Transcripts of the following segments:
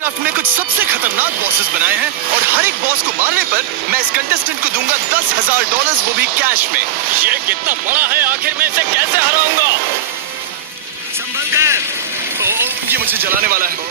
Craft में कुछ सबसे खतरनाक बॉसेस बनाए हैं और हर एक बॉस को मारने पर मैं इस कंटेस्टेंट को दूंगा $10,000, वो भी कैश में। ये कितना बड़ा है, आखिर मैं इसे कैसे हराऊंगा? संभल कर। ये मुझे जलाने वाला है।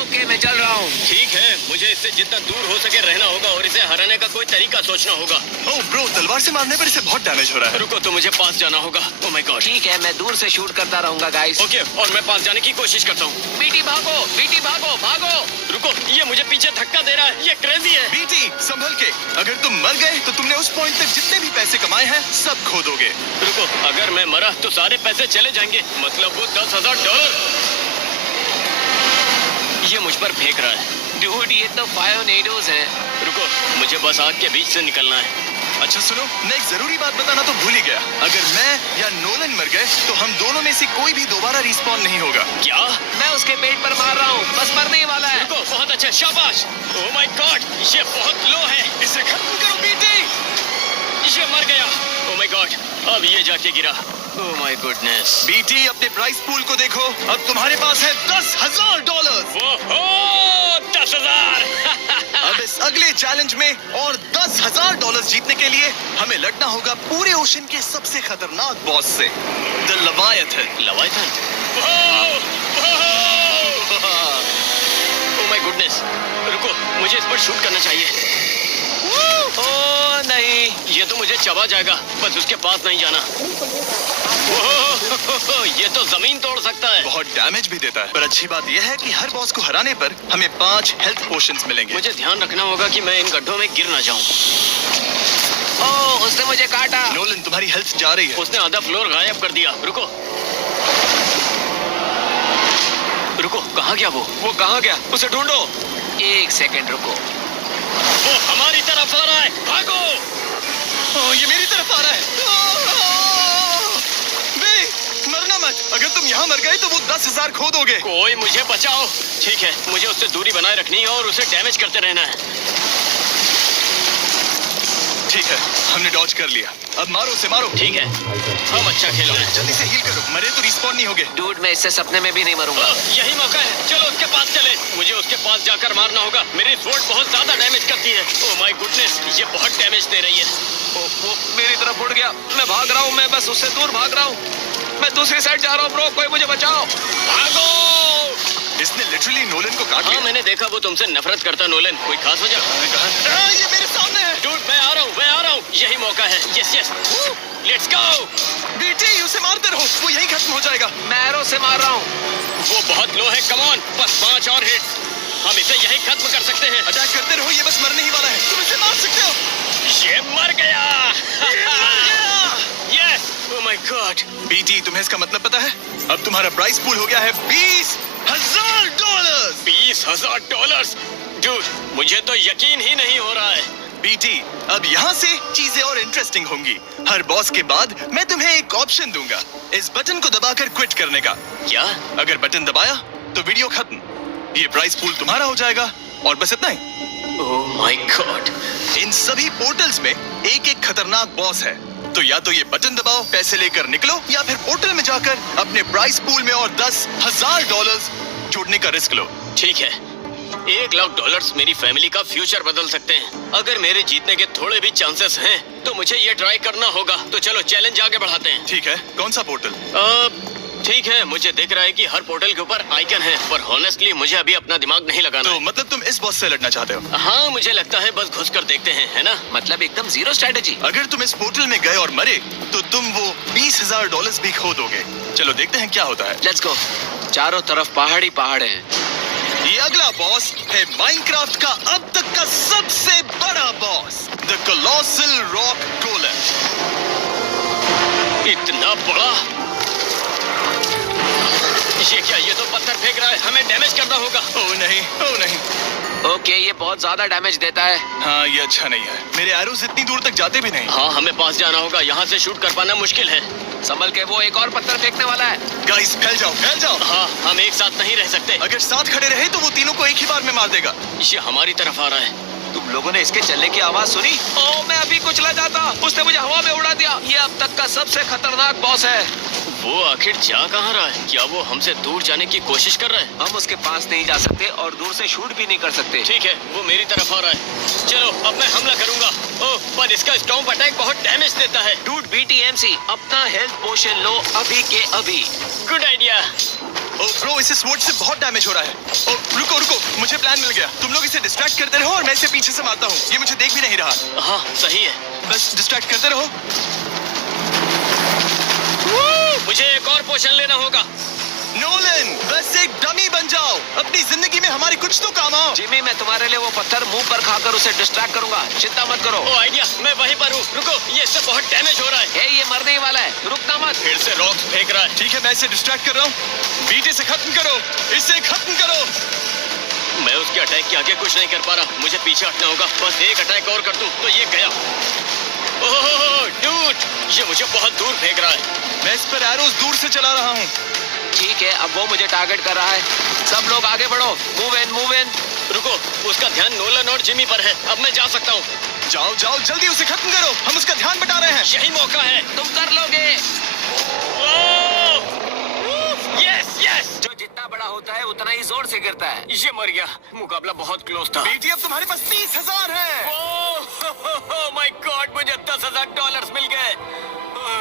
ओके, मैं चल रहा हूँ। ठीक है, मुझे इससे जितना दूर हो सके रहना होगा और इसे हराने का कोई तरीका सोचना होगा। ओह ब्रो, तलवार से मारने पर इसे बहुत डैमेज हो रहा है। रुको, तो मुझे पास जाना होगा। Oh my God. ठीक है, मैं दूर से शूट करता रहूंगा गाइस। ओके, और मैं पास जाने की कोशिश करता हूँ। बीटी भागो, बीटी भागो, भागो। रुको, ये मुझे पीछे धक्का दे रहा है, ये क्रेजी है। बीटी संभल के, अगर तुम मर गए तो तुमने उस पॉइंट तक जितने भी पैसे कमाए हैं सब खो दोगे। रुको, अगर मैं मरा तो सारे पैसे चले जाएंगे, मतलब वो $10,000। ये मुझ पर फेंक रहा है। डूड, ये तो फायोनेडोज है। रुको, मुझे बस आग के बीच से निकलना है। अच्छा सुनो, मैं एक जरूरी बात बताना तो भूल ही गया। अगर मैं या नोलन मर गए तो हम दोनों में से कोई भी दोबारा रिस्पॉन नहीं होगा। क्या? मैं उसके पेट पर मार रहा हूँ, बस मरने ही वाला है। रुको, बहुत अच्छा, शाबाश। ओह माय गॉड, ये बहुत लो है। इसे खत्म करो बीटी। ये मर गया। ओह माय गॉड, अब ये जाके गिरा। ओह माय गुडनेस। बीटी, अपने प्राइस पूल को देखो, अब तुम्हारे पास है $10,000। ओहो, 10,000। अब इस अगले चैलेंज में और $10,000 जीतने के लिए हमें लड़ना होगा पूरे ओशन के सबसे खतरनाक बॉस से, the Leviathan. Leviathan? Oh my goodness. रुको, मुझे इस पर शूट करना चाहिए। ओह नहीं, ये तो मुझे चबा जाएगा, बस उसके पास नहीं जाना। ओह, ये तो जमीन तोड़ सकता है। बहुत डैमेज भी देता है, पर अच्छी बात यह है कि हर बॉस को हराने पर हमें 5 हेल्थ पोशंस मिलेंगे। मुझे ध्यान रखना होगा कि मैं इन गड्ढों में गिर ना जाऊं। ओह, उसने मुझे काटा। नोलन, तुम्हारी हेल्थ जा रही है। उसने आधा फ्लोर गायब कर दिया। रुको, रुको, कहाँ गया वो कहाँ गया? उसे ढूंढो। 1 सेकंड रुको। वो हमारी तरफ आ रहा है, भागो। ओह, ये मेरी तरफ आ रहा है। बे, मरना मत। अगर तुम यहाँ मर गए तो वो 10,000 खो दोगे। कोई मुझे बचाओ। ठीक है, मुझे उससे दूरी बनाए रखनी है और उसे डैमेज करते रहना है। ठीक है, हमने डॉज कर लिया। अब मारो उसे, मारो। ठीक है, हम अच्छा खेल रहे हैं। जल्दी से हील करो, मरे तो रिस्पॉन नहीं होगे। डूड, मैं इससे सपने में भी नहीं मरूंगा। यही मौका है, चलो उसके पास चले। मुझे उसके पास जाकर मारना होगा। मेरी स्वॉर्ड बहुत ज्यादा डैमेज करती है। ओह माय गुडनेस, ये बहुत डैमेज दे रही है। वो मेरी तरफ उड़ गया। मैं भाग रहा हूँ, मैं बस उससे दूर भाग रहा हूँ। मैं दूसरी साइड जा रहा हूँ। ब्रो, कोई मुझे बचाओ। भागो। इसने लिटरली नोलन को काट हाँ, लिया। मैंने देखा वो तुमसे नफरत करता। नोलन, कोई खास वजह? ये मेरे सामने है। डूड, मैं आ रहा हूँ, मैं आ रहा हूँ। यही मौका है। Yes yes, let's go. BT, उसे मारते रहो, वो यही खत्म हो जाएगा। मैं एरो से मार रहा हूँ। वो बहुत लो है, कम ऑन, बस 5 और हिट, हम इसे यही खत्म कर सकते हैं। अटैक करते रहो, ये बस मरने ही वाला है। तुम इसे मार सकते हो। ये मर गया। Yes, oh my God. BT, तुम्हें इसका मतलब पता है? अब तुम्हारा प्राइस पूल हो गया है $20,000। $20,000? डूड, मुझे तो यकीन ही नहीं हो रहा है। बीटी, अब यहाँ से चीजें और इंटरेस्टिंग होंगी। हर बॉस के बाद मैं तुम्हें एक ऑप्शन दूंगा, इस बटन को दबाकर क्विट करने का। क्या? अगर बटन दबाया तो वीडियो खत्म, ये प्राइस पूल तुम्हारा हो जाएगा और बस इतना ही। Oh my God. इन सभी पोर्टल्स में एक एक खतरनाक बॉस है, तो या तो ये बटन दबाओ, पैसे लेकर निकलो, या फिर पोर्टल में जाकर अपने प्राइस पूल में और $10,000 जोड़ने का रिस्क लो। ठीक है, $1,00,000 मेरी फैमिली का फ्यूचर बदल सकते हैं। अगर मेरे जीतने के थोड़े भी चांसेस हैं तो मुझे ये ट्राई करना होगा। तो चलो चैलेंज आगे बढ़ाते हैं। ठीक है, कौन सा पोर्टल? ठीक है, मुझे दिख रहा है कि हर पोर्टल के ऊपर आइकन है, पर हॉनेस्टली मुझे अभी अपना दिमाग नहीं लगाना तो है। मतलब तुम इस बॉस से लड़ना चाहते हो? हाँ, मुझे लगता है बस घुस कर देखते हैं, है ना? मतलब एकदम जीरो स्ट्रेटेजी। अगर तुम इस पोर्टल में गए और मरे तो तुम वो $20,000 भी खो दोगे। चलो देखते हैं क्या होता है। Let's go. चारों तरफ पहाड़ ही पहाड़ हैं। ये अगला बॉस है माइनक्राफ्ट का अब तक का सबसे बड़ा boss, the colossal rock golem. इतना बड़ा? ये क्या? ये तो पत्थर फेंक रहा है, हमें डैमेज करना होगा। ओह नहीं, ओह नहीं। ओके, ये बहुत ज्यादा डैमेज देता है। हाँ, ये अच्छा नहीं है। मेरे एरोज इतनी दूर तक जाते भी नहीं। हाँ, हमें पास जाना होगा, यहाँ से शूट कर पाना मुश्किल है। संभल के, वो एक और पत्थर फेंकने वाला है। गाइस, फैल जाओ, फैल जाओ। हाँ, हम एक साथ नहीं रह सकते। अगर साथ खड़े रहे तो वो तीनों को एक ही बार में मार देगा। ये हमारी तरफ आ रहा है। तुम लोगों ने इसके चलने की आवाज सुनी? ओह, मैं अभी कुचला जाता। उसने मुझे हवा में उड़ा दिया। ये अब तक का सबसे खतरनाक बॉस है। वो आखिर जा कहाँ रहा है? क्या वो हमसे दूर जाने की कोशिश कर रहा है? हम उसके पास नहीं जा सकते और दूर से शूट भी नहीं कर सकते। ठीक है, वो मेरी तरफ आ रहा है। चलो, अब मैं हमला करूंगा। ओह, पर इसका स्टॉम्प अटैक बहुत डैमेज देता है। डूड, BTMC, अपना हेल्थ पोशन लो अभी के अभी। Good idea. ओह ब्रो, इसे स्वॉर्ड से बहुत डैमेज हो रहा है। ओह रुको रुको, मुझे प्लान मिल गया। तुम लोग इसे डिस्ट्रैक्ट करते रहो और मैं इसे पीछे से मारता हूँ। ये मुझे देख भी नहीं रहा। हाँ, सही है। बस डिस्ट्रैक्ट करते रहो। मुझे एक और पोशन लेना होगा। नोलन, बस एक डमी बन जाओ। अपनी जिंदगी में हमारी कुछ तो काम आओ। जिमी, मैं तुम्हारे लिए वो पत्थर मुंह पर खाकर उसे डिस्ट्रैक्ट करूंगा। चिंता मत करो। ओ आइडिया, मैं वहीं पर हूँ। रुको, ये इससे बहुत डैमेज हो रहा है। हे, ये मरने ही वाला है। रुकना मत। फिर से रॉक्स फेंक रहा है। ठीक है, मैं इसे डिस्ट्रैक्ट कर रहा हूँ। बीटे से खत्म करो, इसे खत्म करो। मैं उसके अटैक के आगे कुछ नहीं कर पा रहा। मुझे पीछे हटना होगा। बस एक अटैक और कर दूं तो ये गया। ओह डूड, ये मुझे बहुत दूर फेंक रहा है। मैं इस पर एरोस दूर से चला रहा हूँ। ठीक है, अब वो मुझे टारगेट कर रहा है। सब लोग आगे बढ़ो। Move in, move in. रुको, उसका ध्यान नोलन और जिमी पर है। अब मैं जा सकता हूँ। जाओ जाओ, जल्दी उसे खत्म करो। हम उसका ध्यान बटा रहे हैं। यही मौका है। तुम कर लोगे। Yes yes. जो जितना बड़ा होता है उतना ही जोर से गिरता है। ये मर गया। मुकाबला बहुत क्लोज था। बेटी, अब तुम्हारे पास 30,000 है। ओह माय गॉड, मुझे $10,000 मिल गए।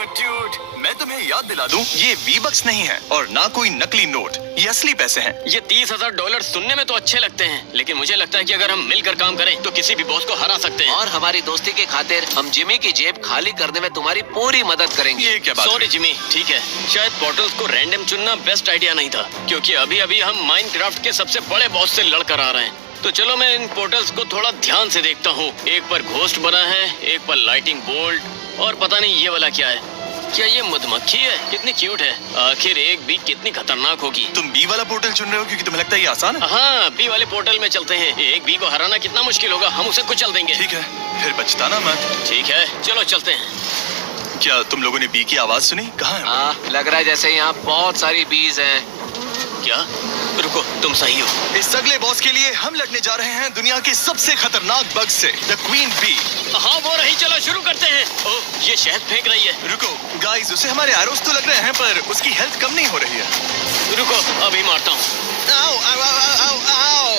डूड, मैं तुम्हें याद दिला दूं, ये V-Bucks नहीं है और ना कोई नकली नोट। ये असली पैसे हैं। ये $30,000 सुनने में तो अच्छे लगते हैं, लेकिन मुझे लगता है कि अगर हम मिलकर काम करें तो किसी भी बॉस को हरा सकते हैं। और हमारी दोस्ती की खातिर हम जिमी की जेब खाली करने में तुम्हारी पूरी मदद करेंगे। ये क्या बात सॉरी हुई? जिमी, ठीक है। शायद पोर्टल्स को रैंडम चुनना बेस्ट आइडिया नहीं था, क्योंकि अभी अभी हम माइनक्राफ्ट के सबसे बड़े बॉस से लड़कर आ रहे हैं। तो चलो मैं इन पोर्टल्स को थोड़ा ध्यान से देखता हूँ। एक पर घोस्ट बना है, एक पर लाइटिंग बोल्ट, और पता नहीं ये वाला क्या है। क्या ये मधुमक्खी है? कितनी क्यूट है। आखिर एक बी कितनी खतरनाक होगी। तुम बी वाला पोर्टल चुन रहे हो क्योंकि तुम्हें लगता है ये आसान है? हाँ, बी वाले पोर्टल में चलते हैं। एक बी को हराना कितना मुश्किल होगा, हम उसे कुचल देंगे। ठीक है, फिर बचताना मत। ठीक है, चलो चलते हैं। क्या तुम लोगों ने बी की आवाज सुनी? कहाँ है वो? हाँ, लग रहा है जैसे यहाँ बहुत सारी बीज हैं। क्या? रुको, तुम सही हो। इस अगले बॉस के लिए हम लड़ने जा रहे हैं दुनिया के सबसे खतरनाक बग से, द क्वीन बी। हाँ, वो रही, चलो शुरू करते हैं। ओह, ये शहद फेंक रही है। रुको गाइस, उसे हमारे एरोस तो लग रहे हैं पर उसकी हेल्थ कम नहीं हो रही है। रुको, अभी मारता हूँ। आओ आओ आओ आओ आओ।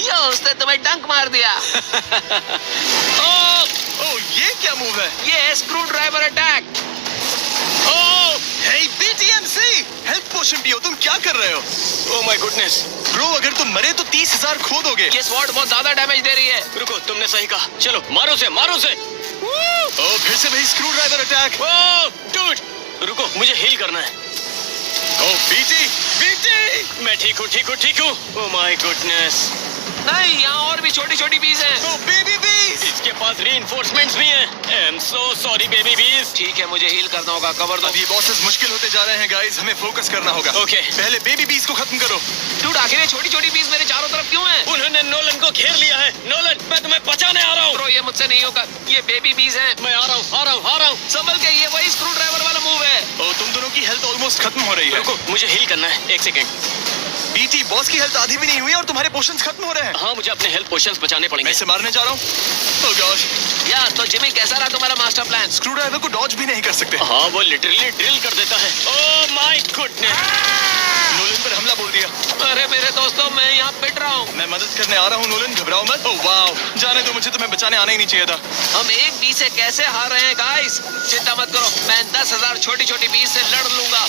यो, उसने तुम्हें डंक मार दिया। ओह, ये क्या मूव है? ये है स्क्रू ड्राइवर अटैक। ओह, हे BTMC, हेल्थ पोशन पियो। तुम क्या कर रहे हो? ओह माय गुडनेस। ब्रो, अगर तुम मरे तो 30,000 खो दोगे। ये स्वॉर्ड बहुत ज्यादा डैमेज दे रही है। रुको, तुमने सही कहा। चलो, मारो से, मारो से। ओह, फिर से वही स्क्रू ड्राइवर अटैक। ओह, डूड, रुको, मुझे हील करना है। ओह बीटी, मैं ठीक हूँ, ठीक हूँ, ठीक हूँ। ओह माय गुडनेस। नहीं, यहाँ और भी छोटी छोटी बीज हैं। ओह बेबी बीज। इसके पास रीइंफोर्समेंट्स भी हैं। I am so sorry baby बीज। ठीक है, मुझे हील करना होगा। कवर दो। अब ये बॉसेस मुश्किल होते जा रहे हैं गाइस, हमें फोकस करना होगा। ओके। पहले बेबी बीज को खत्म करो। डूड, आखिर ये छोटी छोटी बीज मेरे चारों तरफ क्यों हैं? उन्होंने नोलन को घेर लिया है। नोलन, मैं तुम्हें बचाने आ रहा हूँ। ब्रो, ये मुझसे नहीं होगा। ये बेबी बीज हैं। मैं आ रहा हूँ, आ रहा हूँ, आ रहा हूँ। संभल के, ये वही स्क्रू ड्राइवर वाला मूव है। ओह, तुम दोनों की हेल्थ ऑलमोस्ट खत्म हो रही है। रुको, मुझे हील करना है। एक सेकेंड। बीटी, बॉस की हेल्थ आधी भी नहीं हुई और तुम्हारे पोशंस खत्म हो रहे हैं। हाँ, मुझे अपने हेल्थ पोशंस बचाने मैं पड़ेंगे। इसे मारने जा रहा हूँ। ओह गॉश। यार, तो जिमी, कैसा रहा तुम्हारा मास्टर प्लान? स्क्रू ड्राइवर को डॉज भी नहीं कर सकते। हाँ, वो लिटरली ड्रिल कर देता है। ओह माय गुडनेस। नोलन पर हमला बोल दिया। अरे मेरे दोस्तों, मैं यहाँ पिट रहा हूँ। मैं मदद करने आ रहा हूँ नोलन, घबराओ मत। ओह वाओ, जाने दो, मुझे तुम्हें बचाने आना ही नहीं चाहिए था। हम एक बीज से कैसे हार रहे हैं गाइस? चिंता मत करो, मैं 10,000 छोटी छोटी बीज से लड़ लूंगा।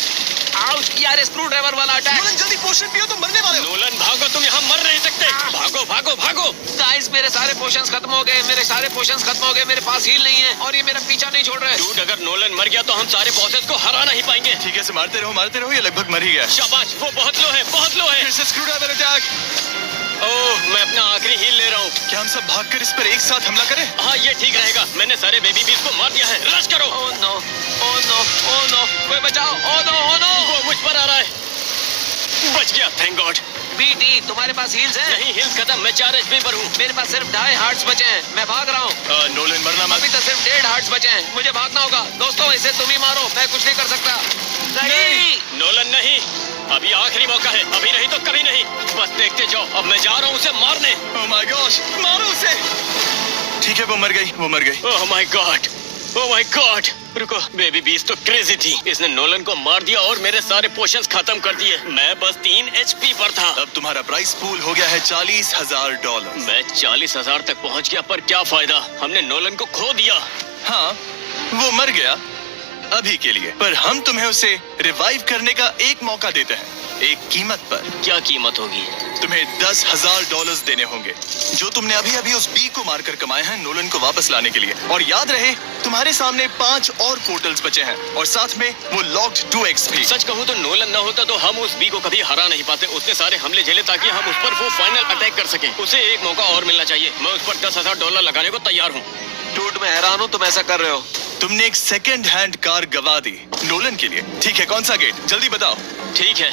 आउच, यार, स्क्रू ड्राइवर वाला अटैक। नोलन जल्दी पोशन पियो, तुम मरने वाले हो। नोलन भागो, तुम यहाँ मर नहीं सकते। भागो भागो भागो। गाइस, मेरे सारे पोशंस खत्म हो गए। मेरे सारे पोशंस खत्म हो गए। मेरे पास हील नहीं है और ये मेरा पीछा नहीं छोड़ रहे। डूड, अगर नोलन मर गया तो हम सारे बॉसेस को हरा नहीं पाएंगे। ठीक है, इसे मारते रहो, ये लगभग मर ही गया। शाबाश, वो बहुत लो है, बहुत लो है। फिर से स्क्रू ड्राइवर अटैक। ओह, मैं अपना आखिरी हील ले रहा हूँ। क्या हम सब भागकर इस पर एक साथ हमला करें? हाँ, ये ठीक रहेगा। मैंने सारे बेबी बीज को मार दिया है। रश करो। Oh no, oh no, oh no, कोई बचाओ। Oh no, oh no. वो मुझ पर आ रहा है। बच गया, थैंक गॉड। बीटी, तुम्हारे पास हील्स हैं? नहीं, हिल्स खत्म। मैं 4 HP पर हूँ। मेरे पास सिर्फ 2.5 हार्ट्स बचे हैं। मैं भाग रहा हूँ। नोलन मरना मत। अभी तो सिर्फ 1.5 हार्ट्स बचे हैं। मुझे भागना होगा। दोस्तों, इसे तुम ही मारो, मैं कुछ नहीं कर सकता। नहीं। नोलन नहीं। अभी आखिरी मौका है, अभी नहीं तो कभी नहीं। बस देखते जाओ, अब मैं जा रहा हूँ उसे मारने। ओह माय गॉश, मारो उसे। ठीक है, वो मर गई, वो मर गई। Oh my God, oh my God. रुको, बेबी बीस तो क्रेजी थी। इसने नोलन को मार दिया और मेरे सारे पोशंस खत्म कर दिए। मैं बस 3 HP पर था। अब तुम्हारा प्राइस पूल हो गया है $40,000। मैं 40,000 तक पहुंच गया, पर क्या फायदा, हमने नोलन को खो दिया। हाँ, वो मर गया अभी के लिए, पर हम तुम्हें उसे रिवाइव करने का एक मौका देते हैं, एक कीमत पर। क्या कीमत होगी? तुम्हें $10,000 देने होंगे, जो तुमने अभी अभी उस बी को मारकर कमाए हैं नोलन को वापस लाने के लिए। और याद रहे, तुम्हारे सामने 5 और पोर्टल्स बचे हैं और साथ में वो लॉक्ड 2x भी। सच कहूँ तो नोलन न होता तो हम उस बी को कभी हरा नहीं पाते। उसने सारे हमले झेले ताकि हम उस पर वो फाइनल अटैक कर सकें। उसे एक मौका और मिलना चाहिए। मैं उस पर $10,000 लगाने को तैयार हूँ। डूड, मैं हैरान हूँ तुम ऐसा कर रहे हो। तुमने एक सेकंड हैंड कार गवा दी नोलन के लिए। ठीक है, कौन सा गेट, जल्दी बताओ। ठीक है,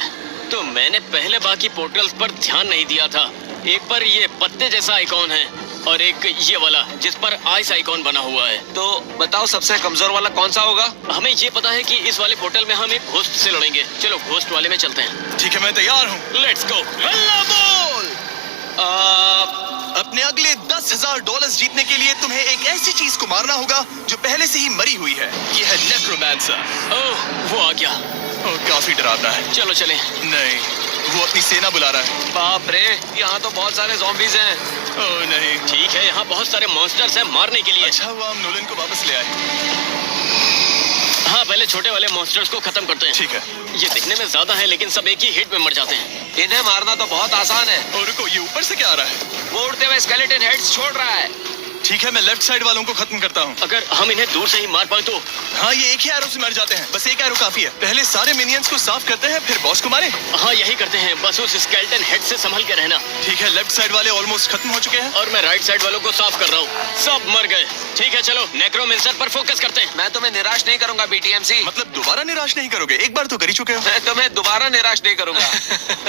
तो मैंने पहले बाकी पोर्टल्स पर ध्यान नहीं दिया था। एक पर ये पत्ते जैसा आइकॉन है और एक ये वाला जिस पर आइस आइकॉन बना हुआ है। तो बताओ सबसे कमजोर वाला कौन सा होगा? हमें ये पता है कि इस वाले पोर्टल में हम एक घोस्ट से लड़ेंगे। चलो घोस्ट वाले में चलते हैं। ठीक है, मैं तैयार हूँ। Let's go. हल्ला बोल। अपने अगले $10,000 जीतने के लिए तुम्हें एक ऐसी चीज को मारना होगा जो पहले से ही मरी हुई है। ये है नेक्रोमैंसर। ओह, वो आ गया। ओह, काफी डरावना है। चलो चलें। नहीं, वो अपनी सेना बुला रहा है। बाप रे, यहाँ तो बहुत सारे ज़ॉम्बीज़ हैं। ओह नहीं। ठीक है, यहाँ बहुत सारे मॉन्स्टर्स हैं मारने के लिए। अच्छा हुआ हम नोलन को वापस ले आए। हाँ, पहले छोटे वाले मॉन्स्टर्स को खत्म करते हैं। ठीक है। ये दिखने में ज्यादा है लेकिन सब एक ही हिट में मर जाते हैं। इन्हें मारना तो बहुत आसान है। और रुको, ये ऊपर से क्या आ रहा है? वो उड़ते हुए स्केलेटन हेड्स छोड़ रहा है। ठीक है, मैं लेफ्ट साइड वालों को खत्म करता हूँ। अगर हम इन्हें दूर से ही मार पाए तो। हाँ, ये एक ही एरो से मर जाते हैं। बस एक एरो काफी है। पहले सारे मिनियंस को साफ करते हैं, फिर बॉस को मारे। हाँ, यही करते हैं। बस उस स्केलेटन हेड से संभल के रहना। ठीक है, लेफ्ट साइड वाले ऑलमोस्ट खत्म हो चुके हैं और मैं राइट साइड वालों को साफ कर रहा हूँ। सब मर गए। ठीक है, चलो नेक्रोमेंसर पर फोकस करते हैं। मैं तुम्हें निराश नहीं करूंगा BTMC। मतलब दोबारा निराश नहीं करोगे? एक बार तो कर ही चुके हो। मैं तुम्हें दोबारा निराश नहीं करूंगा।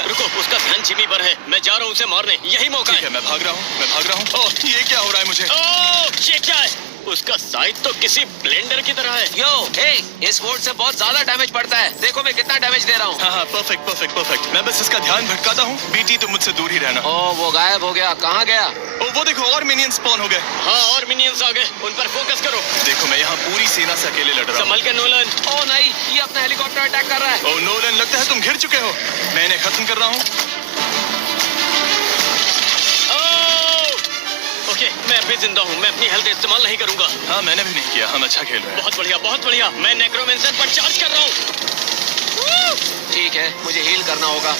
रुको, उसका ध्यान जिमी पर है। मैं जा रहा हूँ उसे मारने। यही मौका ठीक है। है, मैं भाग रहा हूँ, मैं भाग रहा हूँ। ओह, ये क्या हो रहा है मुझे? ओह, ये क्या है? उसका साइज तो किसी ब्लेंडर की तरह है। यो, हे, इस वोट से बहुत ज्यादा डैमेज पड़ता है। देखो मैं कितना डैमेज दे रहा हूँ। हाँ हाँ, परफेक्ट परफेक्ट परफेक्ट। मैं बस इसका ध्यान भटकाता हूँ। बीटी, तुम मुझसे दूर ही रहना। ओह, वो गायब हो गया। कहाँ गया? ओ, वो देखो, और मिनियंस स्पॉन हो गए। हाँ, और मिनियंस आ गए। उन पर फोकस करो। देखो, मैं यहाँ पूरी सेना से अकेले लड़ रहा हूँ। संभल के नोलन। ओह नहीं, ये अपना हेलीकॉप्टर अटैक कर रहा है। ओ नोलन, लगता है तुम घिर चुके हो। मैं इन्हें खत्म कर रहा हूँ। ओके, मैं अभी जिंदा हूँ। मैं अपनी हेल्थ इस्तेमाल नहीं करूंगा। हाँ, मैंने भी नहीं किया। हम अच्छा खेल रहे हैं। बहुत बढ़िया, बहुत बढ़िया। मैं नेक्रोमेंसर पर चार्ज कर रहा हूँ। ठीक है, मुझे हील करना होगा।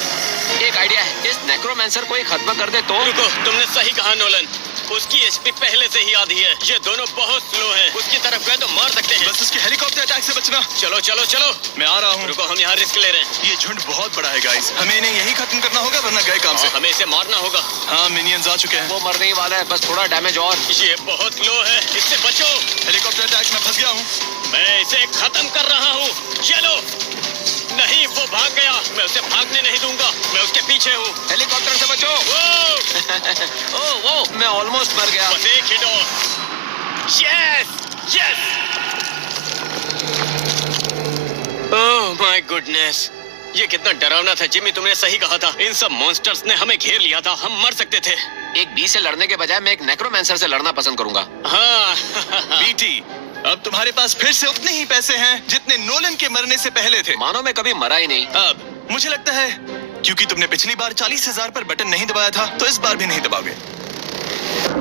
एक आइडिया है, इस नेक्रोमेंसर को ही खत्म कर दे तो। रुको, तुमने सही कहा नोलन। उसकी HP पहले से ही आधी है। ये दोनों बहुत स्लो हैं। उसकी तरफ गए तो मार सकते हैं। बस उसके हेलीकॉप्टर अटैक से बचना। चलो चलो चलो। मैं आ रहा हूँ। रुको, हम यहाँ रिस्क ले रहे हैं। ये झुंड बहुत बड़ा है गाइस। हमें इन्हें यही खत्म करना होगा वरना गए काम से। हमें इसे मारना होगा। हाँ, मिनियंस आ चुके हैं। वो मरने ही वाला है, बस थोड़ा डैमेज और। ये बहुत लो है, इससे बचो। हेलीकॉप्टर अटैक में फंस गया हूँ। मैं इसे खत्म कर रहा हूँ। चलो। नहीं, वो भाग गया। मैं उसे भागने नहीं दूंगा। मैं उसके पीछे हूँ। हेलीकॉप्टर से बचो। वो ओह, मैं ऑलमोस्ट मर गया। बस एक हिट और। Yes yes. Oh my goodness, ये कितना डरावना था। जिमी, तुमने सही कहा था। इन सब मॉन्स्टर्स ने हमें घेर लिया था। हम मर सकते थे। एक बी से लड़ने के बजाय मैं एक नेक्रोमेंसर से लड़ना पसंद करूंगा। हाँ। बीटी, अब तुम्हारे पास फिर से उतने ही पैसे हैं जितने नोलन के मरने से पहले थे। मानो मैं कभी मरा ही नहीं। अब मुझे लगता है क्योंकि तुमने पिछली बार 40,000 पर बटन नहीं दबाया था, तो इस बार भी नहीं दबाओगे।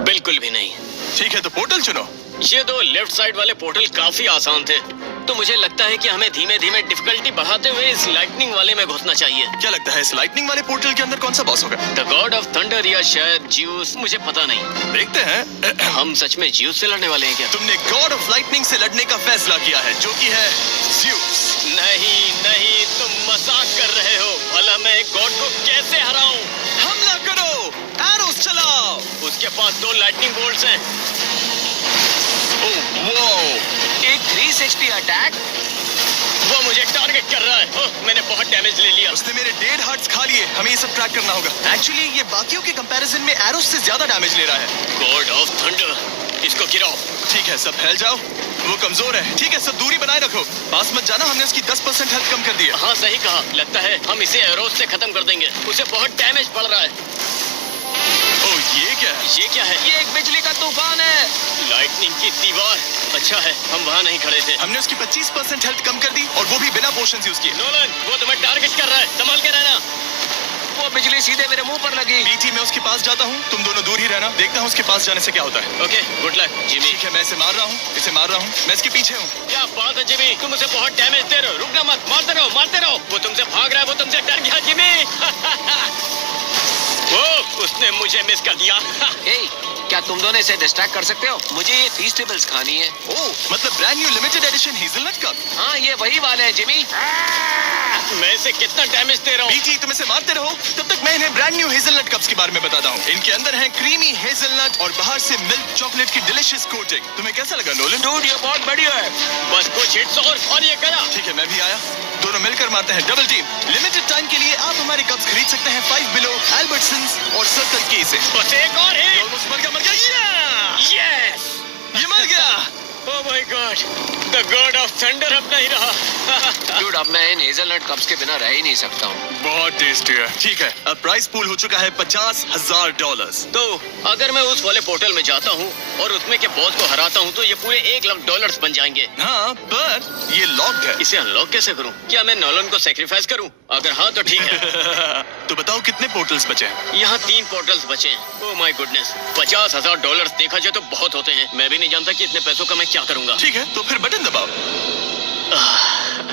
बिल्कुल भी नहीं। ठीक है, तो पोर्टल चुनो। ये दो लेफ्ट साइड वाले पोर्टल काफी आसान थे, तो मुझे लगता है कि हमें धीमे धीमे डिफिकल्टी बढ़ाते हुए इस लाइटनिंग वाले में घुसना चाहिए। क्या लगता है इस लाइटनिंग वाले पोर्टल के अंदर कौन सा बॉस होगा? द गॉड ऑफ थंडर या शायद ज्यूस, मुझे पता नहीं। देखते हैं। हम सच में ज्यूस से लड़ने वाले हैं क्या? तुमने गॉड ऑफ लाइटनिंग से लड़ने का फैसला किया है, जो कि है ज़्यूस। नहीं नहीं, तुम मजाक कर रहे हो। भला मैं एक गॉड को कैसे हराऊं? हमला करो, एरोस चलाओ। उसके पास 2 लाइटनिंग बोल्ट्स हैं। ओह वाओ, एक 360 अटैक। वो मुझे टारगेट कर रहा है। ओह, मैंने बहुत डैमेज ले लिया। उसने मेरे 1.5 हार्ट्स खा लिए। हमें ये सब ट्रैक करना होगा। एक्चुअली ये बाकियों के कंपैरिजन में एरोस से ज्यादा डैमेज ले रहा है। गॉड ऑफ थंडर, इसको गिराओ। ठीक है, सब फैल जाओ। वो कमजोर है। ठीक है, सब दूरी बनाए रखो। पास मत जाना, हमने उसकी 10% हेल्थ कम कर दी है। हाँ सही कहा, लगता है हम इसे एरोस से खत्म कर देंगे। उसे बहुत डैमेज पड़ रहा है। ओह, ये क्या है? ये क्या है? ये एक बिजली का तूफान है। लाइटनिंग की दीवार। अच्छा है हम वहाँ नहीं खड़े थे। हमने उसकी 25% हेल्थ कम कर दी और वो भी बिना पोशंस यूज किए। नोलन, वो तुम्हें टारगेट कर रहा है, संभाल के रहना। वो बिजली सीधे मेरे मुंह पर लगी। पीटी, मैं उसके पास जाता हूँ, तुम दोनों दूर ही रहना। देखता हूँ उसके पास जाने से क्या होता है। Okay, good luck Jimmy. ठीक है, मैं इसे मार रहा हूँ, इसे मार रहा हूँ। मैं इसके पीछे हूँ। क्या बात है जिमी, तुम उसे बहुत डैमेज दे रहे हो। रुकना मत, मारते रहो मारते रहो। वो तुमसे भाग रहा है, वो तुमसे डर गया जिमी। वो उसने मुझे मिस कर दिया। हे, क्या तुम दोनों इसे डिस्ट्रैक्ट कर सकते हो? मुझे ये फीस्टेबल्स खानी है। ओह, मतलब brand new limited edition hazelnut cup. हाँ, ये वही वाले हैं जिमी। मैं इसे कितना डैमेज दे रहा हूँ। बीटी, तुम इसे मारते रहो, तब तक मैं इन्हें ब्रांड न्यू हेज़लनट कप्स के बारे में बताता हूँ। इनके अंदर है क्रीमी हेज़लनट और बाहर से मिल्क चॉकलेट की डिलीशियस कोटिंग। तुम्हें कैसा लगा नोलन? डूड, ये बहुत बढ़िया है। बस कुछ हिट्स और ये गया। ठीक है, मैं भी आया। दोनों मिलकर मारते हैं डबल टीम। लिमिटेड टाइम के लिए आप हमारे कप्स खरीद सकते हैं 5 बिलो, एल्बर्टसन्स और सर्कल के से। बस एक और ये है। ऑलमोस्ट मर गया। यस, ये मर गया। Oh my God, the God of thunder अब नहीं रहा। डूड, अब मैं इन हेज़लनट कप्स के बिना रह ही नहीं सकता हूँ। बहुत टेस्टी है। ठीक है, अब प्राइस पूल हो चुका है $50,000। तो अगर मैं उस वाले पोर्टल में जाता हूँ और उसमें के बॉस को हराता हूँ तो ये पूरे $1,00,000 बन जाएंगे। हाँ, पर ये लॉक्ड है। इसे अनलॉक कैसे करूँ? क्या मैं नॉलन को सेक्रीफाइस करूँ? अगर हाँ तो ठीक है। तो बताओ कितने पोर्टल्स बचे हैं? यहाँ 3 पोर्टल्स बचे हैं। ओह माय गुडनेस, $50,000 देखा जाए तो बहुत होते हैं। मैं भी नहीं जानता कि इतने पैसों का मैं क्या करूँगा। ठीक है, तो फिर बटन दबाओ।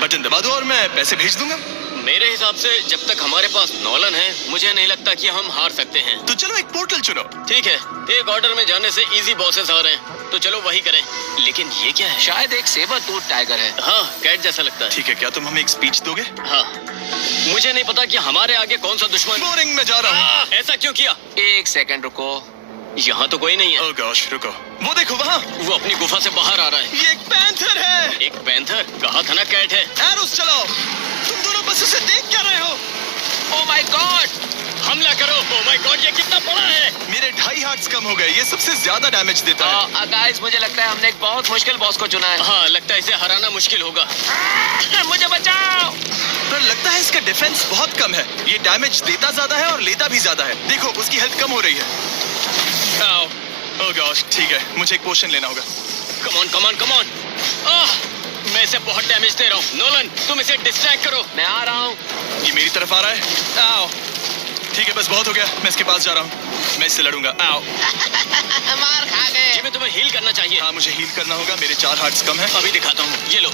बटन दबा दो और मैं पैसे भेज दूंगा। मेरे हिसाब से जब तक हमारे पास नॉलन है मुझे नहीं लगता कि हम हार सकते हैं। तो चलो एक पोर्टल चुनो। ठीक है, एक ऑर्डर में जाने से इजी बॉसेस आ रहे हैं तो चलो वही करें। लेकिन ये क्या है? शायद एक सेबर टूथ टाइगर है। हाँ, कैट जैसा लगता है। ठीक है, क्या तुम हमें एक स्पीच दोगे? हाँ, मुझे नहीं पता कि हमारे आगे कौन सा दुश्मन। बोरिंग में जा रहा हूँ। ऐसा क्यों किया? एक सेकंड रुको। यहाँ तो कोई नहीं है। ओह गॉश, रुको। वो देखो वहाँ। वो अपनी गुफा से बाहर आ रहा है। ये एक पैंथर है। एक पैंथर? कहा था ना कैट है। एरोस चलाओ। तुम दोनों बस उसे देख क्या रहे हो? ओह माय गॉड, हमला करो। ओह माय गॉड, ये कितना बड़ा है। मेरे 2.5 हार्ट्स कम हो गए। ये सबसे ज्यादा डैमेज देता है। गाइस, मुझे लगता है हमने एक बहुत मुश्किल बॉस को चुना है। हाँ, लगता है इसे हराना मुश्किल होगा। मुझे बचाओ। पर लगता है इसका डिफेंस बहुत कम है। ये डैमेज देता ज्यादा है और लेता भी ज्यादा है। देखो, उसकी हेल्थ कम हो रही है। ओह गॉश, ठीक है, मुझे एक पोशन लेना होगा। Come on come on come on. मैं इसे बहुत डैमेज दे रहा हूँ। नोलन, तुम इसे डिस्ट्रैक्ट करो। मैं आ रहा हूँ। ये मेरी तरफ आ रहा है। आओ। ठीक है, बस बहुत हो गया। मैं इसके पास जा रहा हूँ। मैं इससे लड़ूंगा। आओ। मार खा गए। जिमी, तुम्हें हील करना चाहिए। हाँ, मुझे हील करना होगा। मेरे 4 हार्ट्स कम है। अभी दिखाता हूँ, ये लो।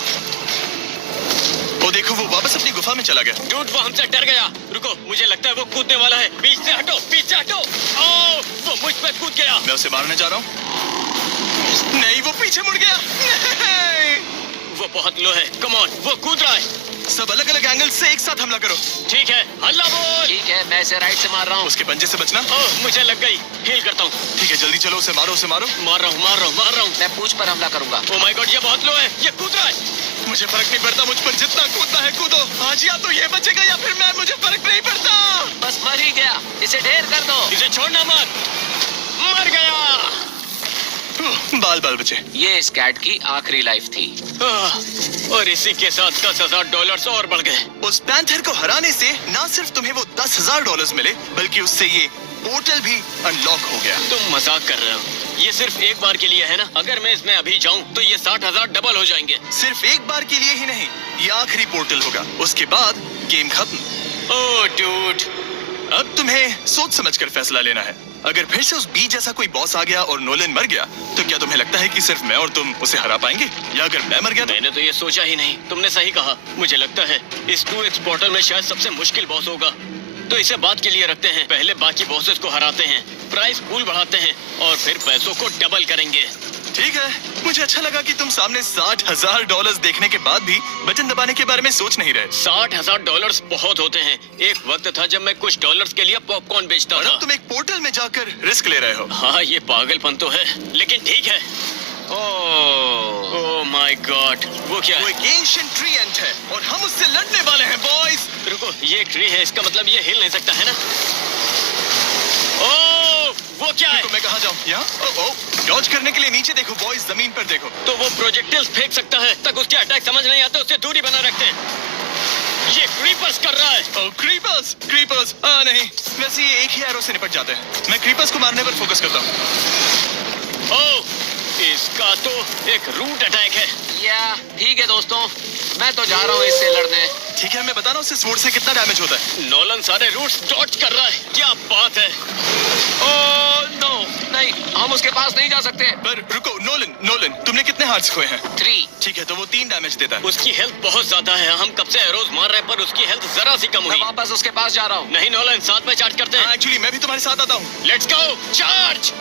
वो देखो, वो वापस अपनी गुफा में चला गया। डूड, वो हमसे डर गया। रुको, मुझे लगता है वो कूदने वाला है। बीच से हटो, बीच से हटो। ओह, वो मुझ पे कूद गया। मैं उसे मारने जा रहा हूँ। नहीं, वो पीछे मुड़ गया। वो बहुत लो है। कम ऑन, वो कूद रहा है। सब अलग अलग एंगल से एक साथ हमला करो। ठीक है, हल्ला बोल। ठीक है, मैं इसे राइट से मार रहा हूँ। उसके पंजे से बचना। ओह, मुझे लग गई। हील करता हूँ। ठीक है, जल्दी चलो, उसे मारो, उसे मारो। मार रहा हूँ मार रहा हूँ मार रहा हूँ। मैं पूंछ पर हमला करूंगा। ओह माय गॉड, ये बहुत लो है। ये कूद रहा है। मुझे फर्क नहीं पड़ता, मुझ पर जितना कूदना है कूदो। आज या तो ये बचेगा या फिर मैं, मुझे फर्क नहीं पड़ता। बस मर ही गया। इसे ढेर कर दो। इसे छोड़ना मत। मर गया। बाल बाल बचे। ये इस कैट की आखिरी लाइफ थी। और इसी के साथ $10,000 और बढ़ गए। उस पैंथर को हराने से ना सिर्फ तुम्हें वो $10,000 मिले, बल्कि उससे ये पोर्टल भी अनलॉक हो गया। तुम मजाक कर रहे हो? ये सिर्फ एक बार के लिए है ना? अगर मैं इसमें अभी जाऊं तो ये 60,000 डबल हो जाएंगे। सिर्फ एक बार के लिए ही नहीं, ये आखिरी पोर्टल होगा। उसके बाद गेम खत्म। ओह डूड, अब तुम्हें सोच समझकर फैसला लेना है। अगर फिर से उस बी जैसा कोई बॉस आ गया और नोलन मर गया, तो क्या तुम्हें लगता है कि सिर्फ मैं और तुम उसे हरा पाएंगे? या अगर मैं मर गया तो? मैंने तो ये सोचा ही नहीं। तुमने सही कहा। मुझे लगता है इस 2x पोर्टल में शायद सबसे मुश्किल बॉस होगा। तो इसे बाद के लिए रखते हैं। पहले बाकी बॉसेस को हराते हैं, प्राइस पूल बढ़ाते हैं और फिर पैसों को डबल करेंगे। ठीक है, मुझे अच्छा लगा कि तुम सामने $60,000 देखने के बाद भी बटन दबाने के बारे में सोच नहीं रहे। $60,000 बहुत होते हैं। एक वक्त था जब मैं कुछ डॉलर्स के लिए पॉपकॉर्न बेचता और था। अब तुम एक पोर्टल में जाकर रिस्क ले रहे हो। हाँ, ये पागलपन तो है, लेकिन ठीक है। ओह माय गॉड, वो क्या वो है? एक एंशिएंट ट्री एंट है और हम उससे लड़ने वाले हैं बॉयज। रुको, ये एक ट्री है, इसका मतलब ये हिल नहीं सकता है ना? ओह, वो क्या है? रुको, मैं कहाँ जाऊँ? यहाँ? ओ, डॉज करने के लिए नीचे देखो बॉयज, जमीन पर देखो। तो वो प्रोजेक्टिल्स फेंक सकता है, तक उसके अटैक समझ नहीं आते, उससे दूरी बना रखते हैं। ये क्रीपर्स कर रहा है। ओ, क्रीपर्स नहीं, वैसे ये एक ही एरो से निपट जाते हैं। मैं क्रीपर्स को मारने पर फोकस करता हूँ। ओह, इसका तो एक रूट अटैक है। या ठीक है दोस्तों, मैं तो जा रहा हूँ इससे लड़ने। ठीक है, मैं बता रहा हूँ उससे स्वॉर्ड से कितना डैमेज होता है। नोलन सारे रूट्स डॉज कर रहा है, क्या बात है। ओह नो, नहीं, हम उसके पास नहीं जा सकते। पर रुको, नोलन, तुमने कितने हार्ट्स खोए हैं? 3। ठीक है, तो वो 3 डैमेज देता है। उसकी हेल्थ बहुत ज्यादा है, हम कब से एरोज मार रहे हैं पर उसकी हेल्थ जरा सी कम मैं हुई। वापस उसके पास जा रहा हूँ। नहीं नोलन, साथ में चार्ज करते हैं। एक्चुअली मैं भी तुम्हारे साथ आता हूँ। Let's go, charge.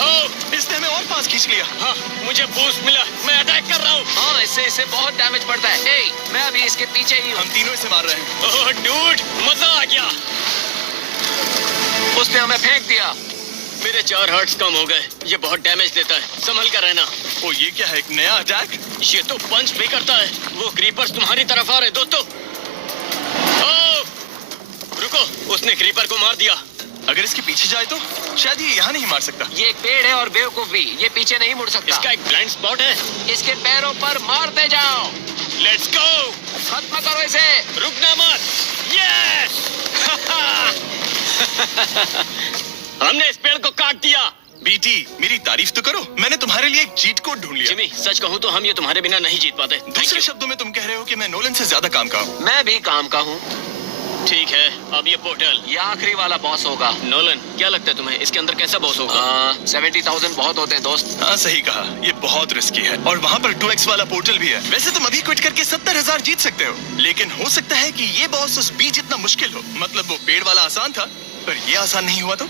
ओह, इसने हमें और पास खींच लिया। हाँ, मुझे बूस्ट मिला, मैं अटैक कर रहा हूँ। हाँ, इससे बहुत डैमेज पड़ता है। ए, मैं अभी इसके पीछे ही हूँ। हम तीनों इसे मार रहे हैं। ओह डूड, मजा आ गया। उसने हमें फेंक दिया। मेरे 4 हार्ट्स कम हो गए, ये बहुत डैमेज देता है, संभल कर रहना। ओ, ये क्या है, एक नया अटैक? ये तो पंच भी करता है। वो क्रीपर्स तुम्हारी तरफ आ रहे दोस्तों। ओह, रुको, उसने क्रीपर को मार दिया। अगर इसके पीछे जाए तो शायद ये यहाँ नहीं मार सकता। ये एक पेड़ है और बेवकूफ भी, ये पीछे नहीं मुड़ सकता। इसका एक ब्लाइंड स्पॉट है। इसके पैरों पर मारते जाओ। लेट्स गो, खत्म करो इसे। रुकना मत। यस हमने इस पेड़ को काट दिया। बीटी, मेरी तारीफ तो करो, मैंने तुम्हारे लिए एक चीट कोड ढूंढ लिया। जिमी, सच कहूँ तो हम ये तुम्हारे बिना नहीं जीत पाते। Thank दूसरे you। शब्दों में तुम कह रहे हो कि मैं नोलन से ज्यादा काम का हूँ। मैं भी काम का हूँ। ठीक है, अब ये पोर्टल। ये आखिरी वाला बॉस होगा। नोलन, क्या लगता है तुम्हें इसके अंदर कैसा बॉस होगा? 70,000 बहुत होते हैं दोस्त। हाँ, सही कहा, ये बहुत रिस्की है और वहाँ पर 2x वाला पोर्टल भी है। वैसे तुम अभी क्विट करके 70,000 जीत सकते हो, लेकिन हो सकता है कि ये बॉस उस बी जितना मुश्किल हो। मतलब वो पेड़ वाला आसान था, पर ये आसान नहीं हुआ तो?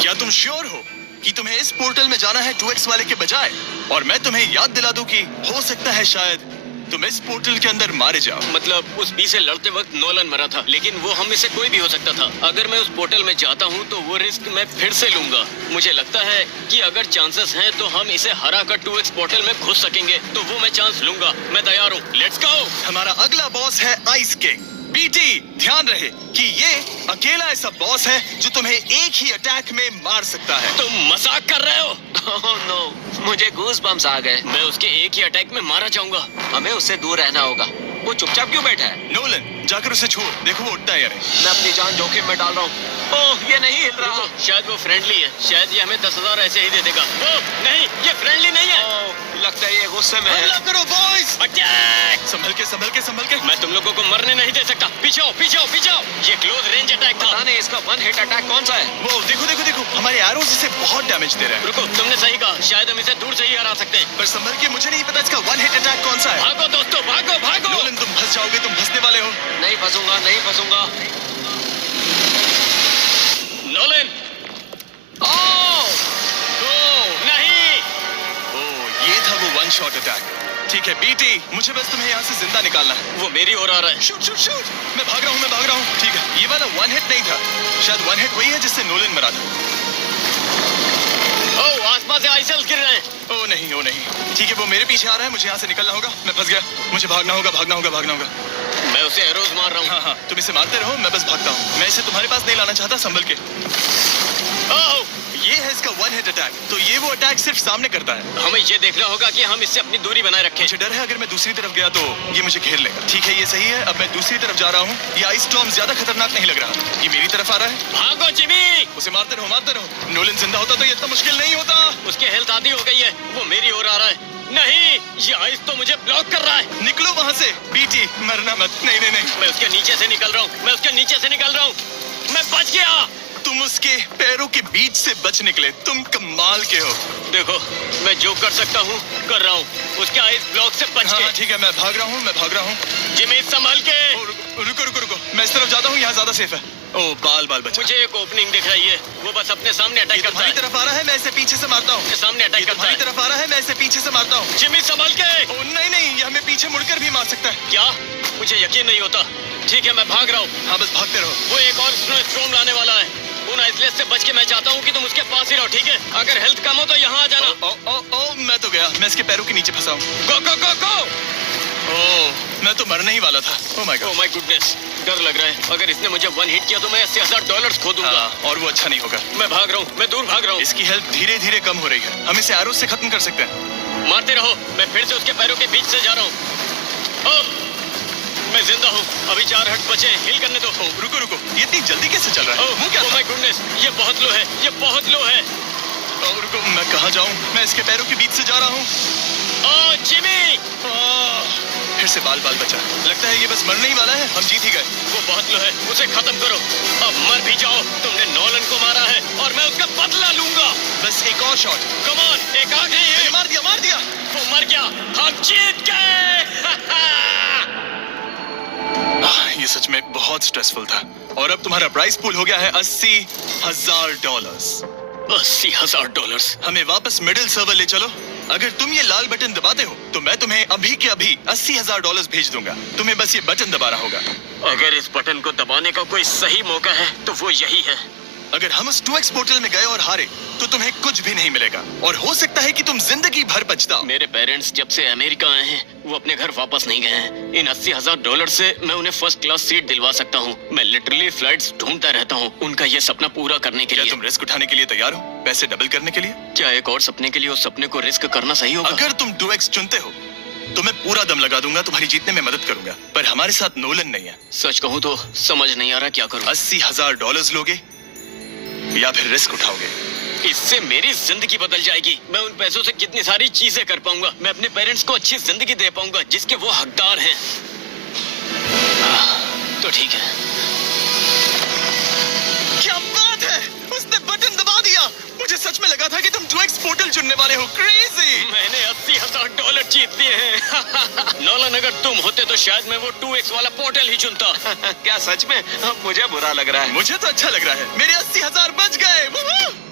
क्या तुम श्योर हो कि तुम्हें इस पोर्टल में जाना है 2x वाले के बजाय? और मैं तुम्हें याद दिला दूं कि हो सकता है शायद तुम इस पोर्टल के अंदर मारे जाओ। मतलब उस बी से लड़ते वक्त नोलन मरा था, लेकिन वो हम में से कोई भी हो सकता था। अगर मैं उस पोर्टल में जाता हूँ तो वो रिस्क मैं फिर से लूंगा। मुझे लगता है कि अगर चांसेस हैं तो हम इसे हरा कर 2x पोर्टल में घुस सकेंगे, तो वो मैं चांस लूंगा। मैं तैयार हूँ, लेट्स गो। हमारा अगला बॉस है आइस किंग। बीटी, ध्यान रहे कि ये अकेला ऐसा बॉस है जो तुम्हें एक ही अटैक में मार सकता है। तुम मजाक कर रहे हो? ओह नो, मुझे गूज बम्स आ गए। मैं उसके एक ही अटैक में मारा जाऊंगा। हमें उससे दूर रहना होगा। वो चुपचाप क्यों बैठा है? नोलन, जाकर उसे छू, देखो वो उठता है या नहीं। मैं अपनी जान जोखिम में डाल रहा हूँ। ओह, ये नहीं हिल रहा। रुको, शायद वो फ्रेंडली है, शायद ये हमें 10,000 ऐसे ही दे देगा। ओह, नहीं, ये फ्रेंडली नहीं है। ओह, लगता है ये गुस्से में है। हमला करो बॉयज! अटैक! संभल के, संभल के, संभल के। मैं तुम लोगों को मरने नहीं दे सकता। पीछे आओ, पीछे आओ, पीछे आओ। ये क्लोज रेंज अटैक था। पता नहीं इसका 1 हिट अटैक कौन सा है। वो देखो, देखो, देखो, हमारे एरोज इसे बहुत डैमेज दे रहे हैं। रुको, तुमने सही कहा, शायद हम इसे दूर से ही हरा सकते हैं। पर संभल के, मुझे नहीं पता इसका 1 हिट अटैक कौन सा है। भागो दोस्तों, भागो, भागो। नोलन, तुम फंस जाओगे, तुम फंसने वाले हो। नहीं फंसूंगा, नहीं फंसूंगा। नोलन, ओह, नहीं। ये था वो 1 शॉट अटैक। ठीक है बीटी, मुझे बस तुम्हें यहाँ से जिंदा निकालना है। वो मेरी ओर आ रहा है। Shoot, shoot, shoot! मैं भाग रहा हूँ, मैं भाग रहा हूँ। ठीक है, ये वाला 1 हिट नहीं था, शायद 1 हिट वही है जिससे नोलन मरा था। ओह, आसपास से आइसल्स गिर रहे हैं। ओ नहीं, ओ नहीं। ठीक है, वो मेरे पीछे आ रहा है, मुझे यहाँ से निकलना होगा। मैं फंस गया, मुझे भागना होगा, भागना होगा, भागना होगा। मैं उसे एरोज मार रहा हूँ। हाँ हाँ, तुम इसे मारते रहो, मैं बस भागता हूँ। मैं इसे तुम्हारे पास नहीं लाना चाहता, संभल के। ओह, ये है इसका 1 हिट अटैक। तो ये वो अटैक सिर्फ सामने करता है। हमें ये देखना होगा कि हम इससे अपनी दूरी बनाए रखें। मुझे डर है अगर मैं दूसरी तरफ गया तो ये मुझे घेर लेगा। ठीक है, ये सही है। अब मैं दूसरी तरफ जा रहा हूँ। ये आइस स्टॉर्म ज्यादा खतरनाक नहीं लग रहा। ये मेरी तरफ आ रहा है। भागो जिमी। उसे मारते रहो, मारते रहो। नोलन जिंदा होता तो ये इतना मुश्किल नहीं होता। उसकी हेल्थ आधी हो गई है, वो मेरी ओर आ रहा है। नहीं, ये आइस तो मुझे ब्लॉक कर रहा है। निकलो वहाँ से बीटी, मरना मत। नहीं नहीं नहीं, मैं उसके नीचे से निकल रहा हूँ, मैं उसके नीचे से निकल रहा हूँ। मैं बच गया। तुम उसके पैरों के बीच से बच निकले। तुम कमाल के हो। देखो, मैं जो कर सकता हूँ कर रहा हूँ, उसके आइस ब्लॉक से बच हाँ के। ठीक है, मैं भाग रहा हूँ, मैं भाग रहा हूँ। जिमी संभल के। रुको रुको रुको, मैं इस तरफ जाता हूँ, यहाँ ज्यादा सेफ है। ओ बाल बाल बचा। मुझे एक ओपनिंग दिख रही है, वो बस अपने सामने ये अटैक करता तुम्हारी है। तरफ आ रहा है, मैं इसे पीछे से मारता हूँ। अपने सामने अटैक ये करता तुम्हारी है। तरफ आ रहा है, मैं इसे पीछे से मारता हूँ। जिमी संभल के। ओ नहीं नहीं, ये हमें पीछे मुड़कर भी मार सकता है। क्या? मुझे यकीन नहीं होता। ठीक है, मैं भाग रहा हूँ। हाँ बस भागते रहो। वो एक और स्नो स्टॉर्म लाने वाला है। उन आइसलेस से बच के मैं चाहता हूँ कि तुम उसके पास ही रहो, ठीक है? अगर हेल्थ कम हो तो यहाँ आ जाना। ओ ओ ओ, मैं तो गया, मैं इसके पैरों के नीचे फंसा हूँ। गो गो गो गो। ओ ओह, मैं तो मरने ही वाला था। Oh my oh God. My goodness, डर लग रहा है। अगर इसने मुझे वन हिट किया तो मैं $80,000 खो दूंगा। हाँ, और वो अच्छा नहीं होगा। मैं भाग रहा हूँ, मैं दूर भाग रहा हूँ। इसकी हेल्थ धीरे धीरे कम हो रही है। हम इसे एरोस से खत्म कर सकते हैं। मारते रहो, मैं फिर से उसके पैरों के बीच से जा रहा हूँ। ओह, मैं जिंदा हूँ। अभी 4 हट बचे हैं, हिल करने दो। ओह, रुको रुको, ये इतनी जल्दी कैसे चल रहा है? ओह मुंह क्या था? माय गुडनेस, ये बहुत लो है, ये बहुत लो है। ओह, रुको, मैं कहाँ जाऊँ? मैं इसके पैरों के बीच से जा रहा हूँ। ओह जिमी, फिर से बाल बाल बचा। लगता है ये बस मरने ही वाला है। हम जीत ही गए। वो बहुत लो है, उसे खत्म करो। अब मर भी जाओ, तुमने नॉलन को मारा है और मैं उसका बदला लूंगा। बस एक और शॉट। कम ऑन, एक आखिरी ये है। मार दिया, मार दिया। वो मर गया, हम जीत गए। ये सच में बहुत स्ट्रेसफुल था। और अब तुम्हारा प्राइस पूल हो गया है $80,000। $80,000। हमें वापस मिडिल सर्वर ले चलो। अगर तुम ये लाल बटन दबाते हो तो मैं तुम्हें अभी के अभी $80,000 भेज दूंगा। तुम्हें बस ये बटन दबाना होगा। अगर इस बटन को दबाने का कोई सही मौका है तो वो यही है। अगर हम उस 2x पोर्टल में गए और हारे तो तुम्हें कुछ भी नहीं मिलेगा और हो सकता है कि तुम जिंदगी भर पछताओ। मेरे पेरेंट्स जब से अमेरिका आए हैं वो अपने घर वापस नहीं गए हैं। इन $80,000 से मैं उन्हें फर्स्ट क्लास सीट दिलवा सकता हूँ। मैं लिटरली फ्लाइट्स ढूंढता रहता हूँ उनका ये सपना पूरा करने के क्या लिए। तुम रिस्क उठाने के लिए तैयार हो? पैसे डबल करने के लिए? क्या एक और सपने के लिए उस सपने को रिस्क करना सही होगा? अगर तुम 2x चुनते हो तो मैं पूरा दम लगा दूंगा, तुम्हारी जीतने में मदद करूंगा। पर हमारे साथ नोलन नहीं है। सच कहूँ तो समझ नहीं आ रहा क्या करूँ। $80,000 लोगे या फिर रिस्क उठाओगे? इससे मेरी जिंदगी बदल जाएगी। मैं उन पैसों से कितनी सारी चीजें कर पाऊंगा। मैं अपने पेरेंट्स को अच्छी जिंदगी दे पाऊंगा जिसके वो हकदार हैं। तो ठीक है। क्या बात है, उसने बटन दबा दिया। मुझे सच में लगा था कि तुम 2x पोर्टल चुनने वाले हो। क्रेजी। मैंने $80,000 जीत लिए हैं। नॉलन अगर तुम होते तो शायद मैं वो 2x वाला पोर्टल ही चुनता। क्या सच में? अब मुझे बुरा लग रहा है। मुझे तो अच्छा लग रहा है। मेरे 80,000 बच गए। वूहू!